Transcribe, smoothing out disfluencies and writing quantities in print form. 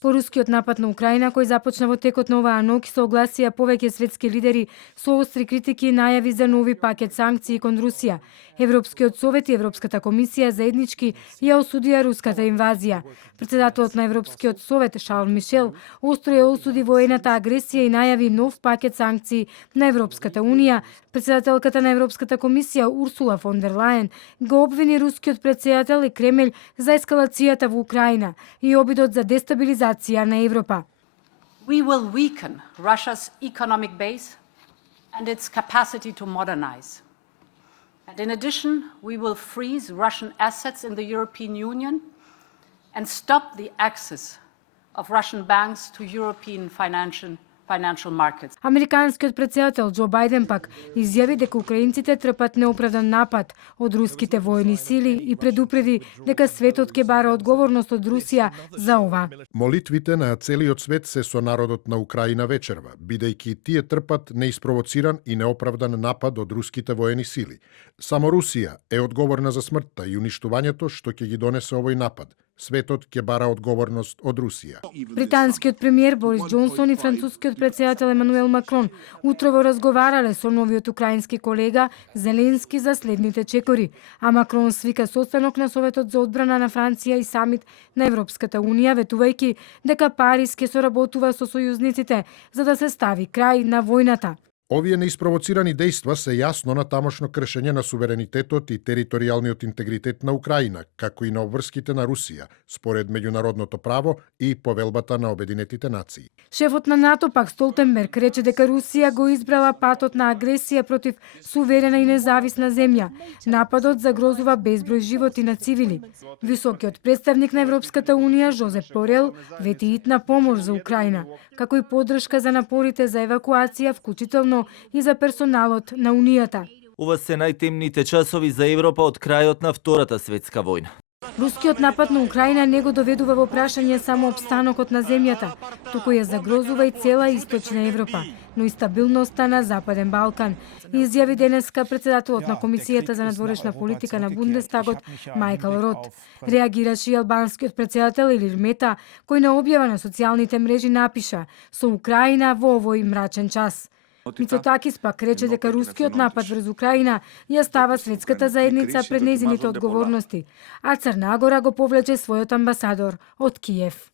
По рускиот напад на Украина, кој започна во текот на оваа ноќ, се огласија повеќе светски лидери со остри критики и најави за нови пакет санкции кон Русија. Европскиот совет и Европската комисија заеднички ја осудија руската инвазија. Председателот на Европскиот совет Шарл Мишел остро ја осуди воената агресија и најави нов пакет санкции на Европската унија. Председателката на Европската комисија Урсула фон дер Лајен го обвини рускиот претседател и Кремљ за ескалацијата во Украина и обидот за дестабилизација на Европа. We will weaken Russia's economic base and its capacity to modernize. And in addition, we will freeze Russian assets in the European Union and stop the access of Russian banks to European financial markets. Американскиот претседател Џо Бајден пак изјави дека украинците трпат неоправдан напад од руските војни сили и предупреди дека светот ќе бара одговорност од Русија за ова. Молитвите на целиот свет се со народот на Украина вечерва, бидејќи тие трпат неиспровоциран и неоправдан напад од руските воени сили. Само Русија е одговорна за смртта и уништувањето што ќе ги донесе овој напад. Светот ќе бара одговорност од Русија. Британскиот премиер Борис Џонсон и францускиот претседател Емануел Макрон утрово разговарале со новиот украински колега Зеленски за следните чекори, а Макрон свика состанок на Советот за одбрана на Франција и самит на Европската унија, ветувајќи дека Париз ќе соработува со сојузниците за да се стави крај на војната. Овие неиспровоцирани дејства се јасно на тамошно кршење на суверенитетот и територијалниот интегритет на Украина, како и на обврските на Русија, според меѓународното право и повелбата на Обединетите нации. Шефот на НАТО пак Столтенберг рече дека Русија го избрала патот на агресија против суверена и независна земја. Нападот загрозува безброј животи на цивили. Високиот представник на Европската унија Жозеп Борел вети итна помош за Украина, како и поддршка за напорите за евакуација, вклучително и за персоналот на Унијата. Ова се најтемните часови за Европа од крајот на Втората светска војна. Рускиот напад на Украина не го доведува во прашање само опстанокот на земјата, туку ја загрозува и цела Источна Европа, но и стабилноста на Западен Балкан, изјави денеска председателот на Комисијата за надворешна политика на Бундестагот Мајкл Рот. Реагираше и албанскиот председател Илир Мета, кој на објава на социјалните мрежи напиша «Со Украина во овој мрачен час». Мицотакис пак рече дека рускиот напад врз Украина ја става светската заедница пред нејзините одговорности, а Црна Гора го повлече својот амбасадор од Киев.